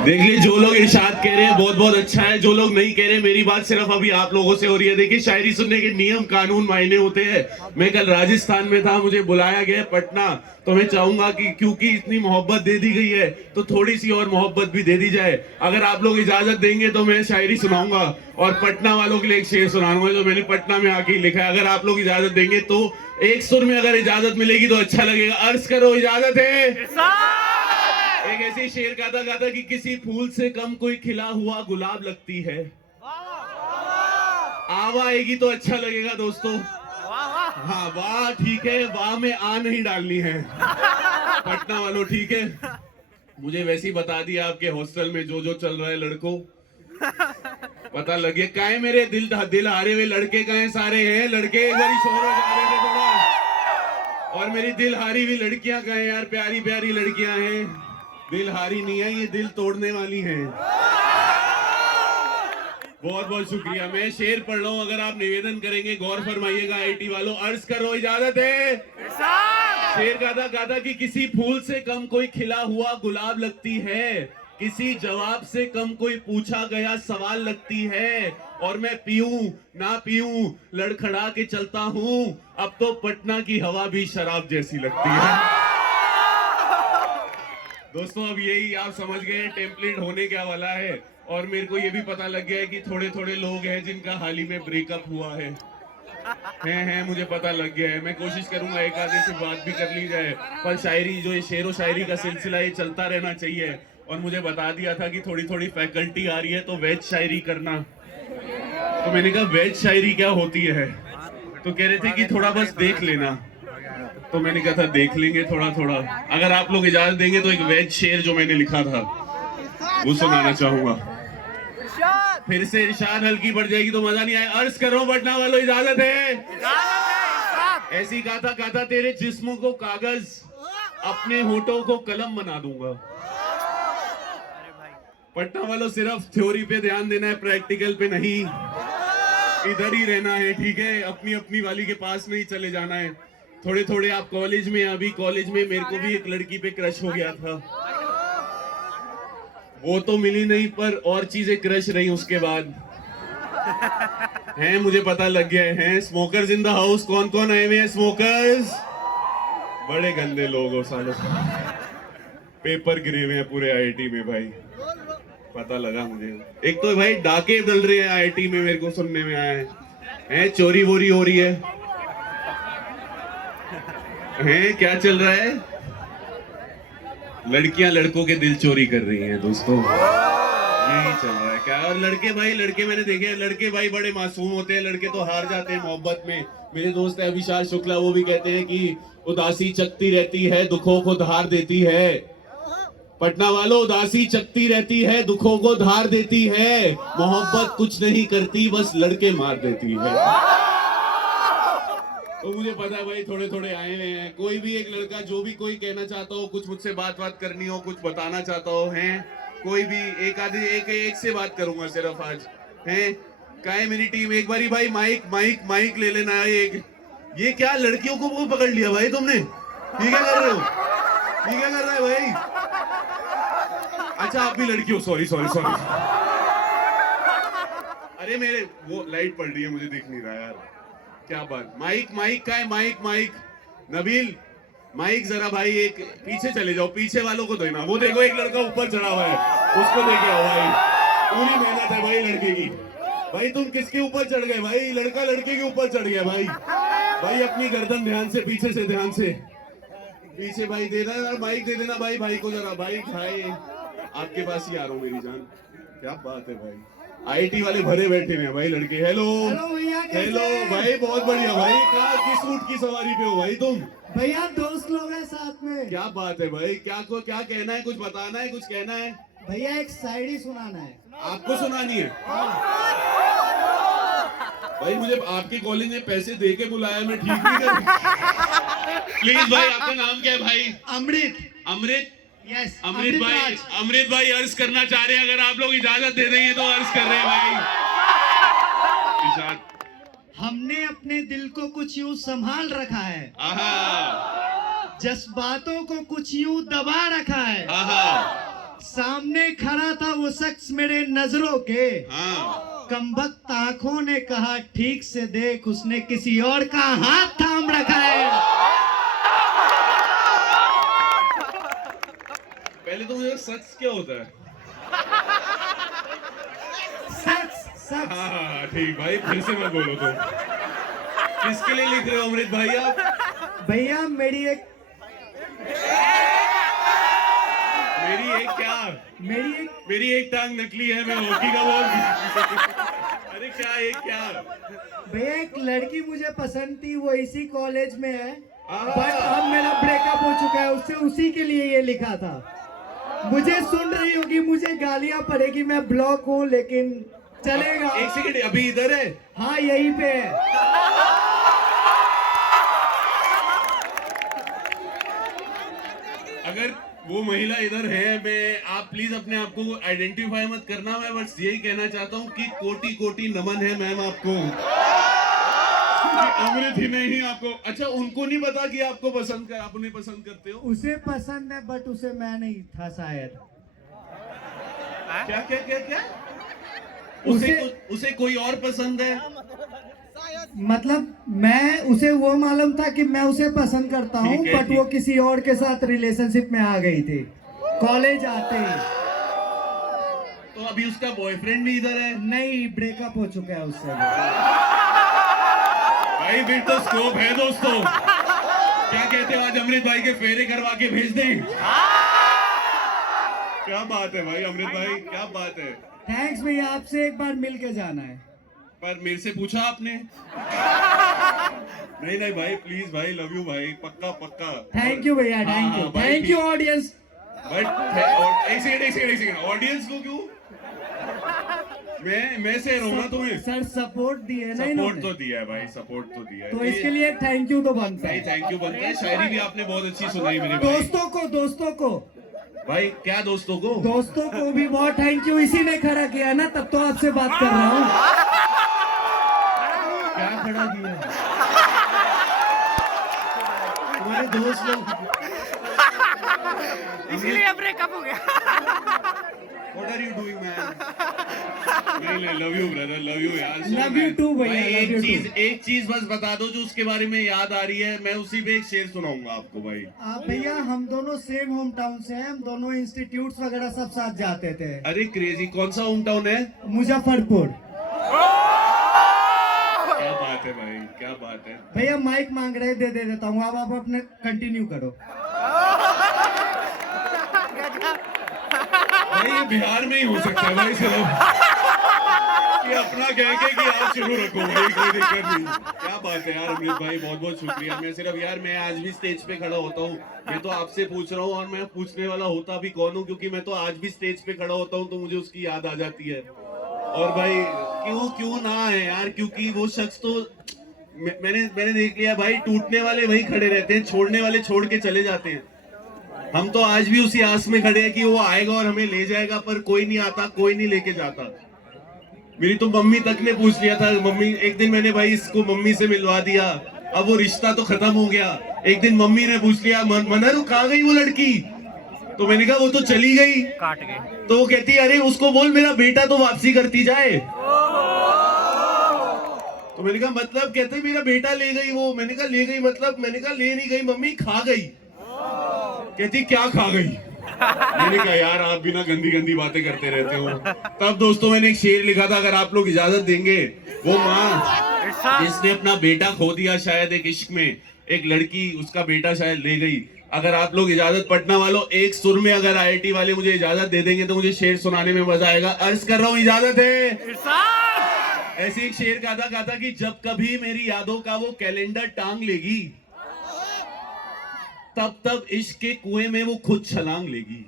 देख लीजिए, जो लोग इरशाद कह रहे हैं बहुत बहुत अच्छा है, जो लोग नहीं कह रहे, मेरी बात सिर्फ अभी आप लोगों से हो रही है। देखिए, शायरी सुनने के नियम कानून मायने होते हैं। मैं कल राजस्थान में था, मुझे बुलाया गया पटना, तो मैं चाहूंगा कि क्योंकि इतनी मोहब्बत दे दी गई है तो थोड़ी सी और मोहब्बत भी दे दी जाए। अगर आप लोग इजाजत देंगे तो मैं शायरी सुनाऊंगा और पटना वालों के लिए एक शेर सुनाऊंगा जो मैंने पटना में आके ही लिखा है। अगर आप लोग इजाजत देंगे तो एक सुर में अगर इजाजत मिलेगी तो अच्छा लगेगा। अर्ज करो, इजाजत है। एक ऐसी शेर गाता गाता कि किसी फूल से कम कोई खिला हुआ गुलाब लगती है। आवा आएगी तो अच्छा लगेगा दोस्तों। हाँ, वाह ठीक है, वाह में आ नहीं डालनी है पटना वालों, ठीक है। मुझे वैसे ही बता दिया आपके हॉस्टल में जो जो चल रहा है लड़कों, पता लगे काहे मेरे दिल हारे हुए लड़के काहे सारे हैं लड़के, एक बार शोर हो जा रहे थे थोड़ा। और मेरी दिल हारी हुई लड़कियां कहे यार, प्यारी प्यारी लड़कियां हैं, दिल हारी नहीं है, ये दिल तोड़ने वाली हैं। बहुत बहुत शुक्रिया। मैं शेर पढ़ रहा हूँ, अगर आप निवेदन करेंगे गौर फरमाइएगा। आईटी वालों, अर्ज करो, इजाजत है। शेर गाता गाता कि किसी फूल से कम कोई खिला हुआ गुलाब लगती है, किसी जवाब से कम कोई पूछा गया सवाल लगती है। और मैं पीऊं ना पीऊं लड़खड़ा के चलता हूं, अब तो पटना की हवा भी शराब जैसी लगती है। दोस्तों, अब यही आप समझ गए टेम्पलेट होने क्या वाला है। और मेरे को ये भी पता लग गया है कि थोड़े थोड़े लोग हैं जिनका हाल ही में ब्रेकअप हुआ है। मुझे पता लग गया है। मैं कोशिश करूंगा एक आधे से बात भी कर ली जाए, पर शायरी जो ये शेर व शायरी का सिलसिला ये चलता रहना चाहिए। और मुझे बता दिया था कि थोड़ी थोड़ी फैकल्टी आ रही है तो वेज शायरी करना, तो मैंने कहा वेज शायरी क्या होती है, तो कह रहे थे कि थोड़ा बस देख लेना, तो मैंने कहा था देख लेंगे थोड़ा थोड़ा। अगर आप लोग इजाजत देंगे तो एक वेज शेर जो मैंने लिखा था वो सुनाना चाहूंगा। फिर से इरशाद हल्की बढ़ जाएगी तो मजा नहीं आए। अर्ज करो पटना वालों, इजाजत है। ऐसी गाता गाता तेरे जिस्म को कागज, अपने होठों को कलम बना दूंगा। पटना वालों, सिर्फ थ्योरी पे ध्यान देना है, प्रैक्टिकल पे नहीं। इधर ही रहना है, ठीक है। अपनी अपनी वाली के पास नहीं चले जाना है। थोड़े थोड़े आप कॉलेज में, अभी कॉलेज में मेरे को भी एक लड़की पे क्रश हो गया था, वो तो मिली नहीं पर और चीजें क्रश रही उसके बाद। मुझे पता लग गया है। स्मोकर्स इन द हाउस, कौन कौन आए हुए हैं स्मोकर्स? बड़े गंदे लोग हो सालों, पेपर गिरे हुए हैं पूरे आईआईटी में भाई, पता लगा मुझे। एक तो भाई डाके डल रहे हैं आईआईटी में, मेरे को सुनने में आया है चोरी वोरी हो रही है। क्या चल रहा है? लड़कियां लड़कों के दिल चोरी कर रही हैं दोस्तों, यही चल रहा है क्या। और लड़के भाई, लड़के मैंने देखे हैं, लड़के भाई बड़े मासूम होते हैं, लड़के तो हार जाते हैं मोहब्बत में। मेरे दोस्त है अभिषाल शुक्ला, वो भी कहते हैं कि उदासी चकती रहती है, दुखों को धार देती है। पटना वालों, उदासी चकती रहती है, दुखों को धार देती है, मोहब्बत कुछ नहीं करती, बस लड़के मार देती है। तो मुझे पता भाई थोड़े थोड़े आए हुए हैं। कोई भी एक लड़का जो भी कोई कहना चाहता हो, कुछ मुझसे बात करनी हो, कुछ बताना चाहता हो, कोई भी एक आधे एक से बात करूंगा सिर्फ आज। क्या है मेरी टीम, एक बारी भाई माइक माइक माइक ले लेना है। ये क्या लड़कियों को वो पकड़ लिया भाई तुमने, ठीक है कर रहे हो, ठीक है कर रहा है भाई। अच्छा आप भी लड़की हो, सॉरी सॉरी सॉरी। अरे मेरे वो लाइट पड़ रही है, मुझे दिख नहीं रहा यार, क्या बात। माइक माइक का है, माइक माइक नबील माइक जरा भाई एक पीछे चले जाओ, पीछे वालों को देना। वो देखो एक लड़का ऊपर चढ़ा हुआ है, उसको देखे आओ भाई, पूरी मेहनत है भाई लड़के की। भाई तुम किसके ऊपर चढ़ गए भाई? लड़का लड़के के ऊपर चढ़ गया भाई। भाई अपनी गर्दन ध्यान से, पीछे से ध्यान से, पीछे भाई दे देना माइक, दे देना भाई, भाई को जरा। भाई भाई आपके पास ही आ रहा हूँ मेरी जान, क्या बात है भाई। आईटी वाले भरे बैठे हैं भाई लड़के। हेलो हेलो भाई, बहुत बढ़िया भाई। किस ऊंट की सवारी पे हो भाई तुम? भैया दोस्त लोग हैं साथ में। क्या बात है भाई, क्या कहना है, कुछ बताना है, कुछ कहना है? भैया एक शायरी सुनाना है। आपको सुनानी है? भाई मुझे आपके कॉलेज ने पैसे दे के बुलाया, मैं ठीक नहीं कर। प्लीज भाई, आपका नाम क्या है भाई? अमृत। अमृत? यस अमृत भाई, अमृत भाई अर्ज करना चाह रहे हैं, अगर आप लोग इजाजत दे देंगे तो अर्ज कर रहे हैं भाई। हमने अपने दिल को कुछ यूं संभाल रखा है, आहा, जज्बातों को कुछ यूं दबा रखा है, आहा, सामने खड़ा था वो शख्स मेरे नजरों के, हाँ कमबख्त आंखों ने कहा ठीक से देख, उसने किसी और का हाथ थाम रखा है। पहले तो मुझे सच क्या होता है। शख्स हाँ ठीक भाई, फिर से मत बोलो तुम। किसके लिए लिख रहे हो अमृत भाई आप? भैया मेरी एक क्या? मेरी मेरी एक टांग नकली है, मैं हॉकी का बॉल। अरे क्या एक क्या? भैया एक लड़की मुझे पसंद थी, वो इसी कॉलेज में है, हाँ। बट अब मेरा ब्रेकअप हो चुका है उससे, उसी के लिए ये लिखा था। मुझे सुन रही होगी, मुझे गालियां पड़ेगी, मैं ब्लॉक हूँ, लेकिन चलेगा। एक सेकंड, अभी इधर है? हाँ यहीं पे है। अगर वो महिला इधर है, मैं आप प्लीज अपने आप को आइडेंटिफाई मत करना, मैं बस यही कहना चाहता हूँ कि कोटि कोटि नमन है मैम आपको। अमृत ही नहीं आपको। अच्छा, उनको नहीं पता कि आपको पसंद कर, आप उन्हें पसंद करते हो? उसे पसंद है बट उसे मैं नहीं था शायद। क्या क्या क्या क्या? उसे कोई और पसंद है? मतलब मैं उसे वो मालूम था कि मैं उसे पसंद करता हूँ, ठीक है, बट वो किसी और के साथ रिलेशनशिप में आ गई थी कॉलेज आते ही। तो अभी उसका बॉयफ्रेंड भी इधर है? नहीं, ब्रेकअप हो चुका है उससे। भाई फिर तो स्कोप है दोस्तों। क्या कहते हो, आज अमृत भाई के फेरे करवा के भेज दें? क्या बात है भाई अमृत भाई, क्या बात है। थैंक्स भैया, आपसे एक बार मिल के जाना है। पर मेरे से पूछा आपने? नहीं नहीं भाई, प्लीज भाई, लव यू भाई, पक्का पक्का। थैंक यू भैया, thank you, thank you audience. But एक सेकंड, ऑडियंस को क्यों? मैं से रहा हूँ ना तुम्हें। सर सपोर्ट दिए ना सपोर्ट इन्होंने, तो दिया है भाई, सपोर्ट तो दिया है। तो इसके लिए थैंक यू तो बनता भाई है। थैंक यू बनता है। शायरी भी आपने बहुत अच्छी सुनाई मेरे भाई। दोस्तों को भाई क्या दोस्तों को भी बहुत थैंक यू, इसी ने खड़ा किया ना, तब तो आपसे बात कर रहा हूँ। क्या खड़ा किया तुम्हारे दोस्त लोग, इसीलिए ब्रेकअप हो गया। What are you doing man? नहीं, love you brother, love you यार। Love you too भैया, भाई love you एक चीज बस बता दो जो उसके बारे में याद आ रही है, मैं उसी पे एक शेर सुनाऊंगा आपको भाई। आप भैया, हम दोनों सेम होम टाउन से हैं, हम दोनों इंस्टीट्यूट्स वगैरह सब साथ जाते थे। अरे क्रेजी, कौन सा होम टाउन है? मुजफ्फरपुर। क्या बात है भाई, क्या बात है। भैया माइक मांग रहे, दे देता हूँ, अब आप अपने कंटिन्यू करो। भाई ये बिहार में ही हो सकता है भाई, सिर्फ कि अपना कह के कि आप शुरू रखो भाई, कोई दिक्कत नहीं। क्या बात है यार अमृत भाई, बहुत बहुत शुक्रिया। मैं सिर्फ यार, मैं आज भी स्टेज पे खड़ा होता हूँ, मैं तो आपसे पूछ रहा हूँ, और मैं पूछने वाला होता भी कौन हूँ, क्योंकि मैं तो आज भी स्टेज पे खड़ा होता हूँ तो मुझे उसकी याद आ जाती है। और भाई क्यों ना है यार, क्योंकि वो शख्स तो मैंने देख लिया भाई, टूटने वाले वही खड़े रहते हैं, छोड़ने वाले छोड़ के चले जाते हैं। हम तो आज भी उसी आस में खड़े हैं कि वो आएगा और हमें ले जाएगा, पर कोई नहीं आता, कोई नहीं लेके जाता। मेरी तो मम्मी तक ने पूछ लिया था, मम्मी एक दिन मैंने भाई इसको मम्मी से मिलवा दिया, अब वो रिश्ता तो खत्म हो गया। एक दिन मम्मी ने पूछ लिया, मनर कहाँ गई वो लड़की? तो मैंने कहा वो तो चली गई, काट गए। तो वो कहती है अरे उसको बोल मेरा बेटा तो वापसी करती जाए। तो मैंने कहा मतलब? कहते मेरा बेटा ले गई वो। मैंने कहा ले गई मतलब? मैंने कहा ले नहीं गई मम्मी, खा गई। कहती क्या खा गई? मैंने कहा यार आप भी ना गंदी गंदी बातें करते रहते हो। तब दोस्तों मैंने एक शेर लिखा था, अगर आप लोग इजाजत देंगे, वो माँ जिसने अपना बेटा खो दिया शायद एक इश्क में, एक लड़की उसका बेटा शायद ले गई। अगर आप लोग इजाजत, पटना वालों एक सुर में अगर IIT वाले मुझे इजाजत दे देंगे तो मुझे शेर सुनाने में मजा आएगा। अर्ज कर रहा हूँ, इजाजत है? ऐसे एक शेर गाता कि जब कभी मेरी यादों का वो कैलेंडर टांग लेगी, तब इश्क के कुएं में वो खुद छलांग लेगी।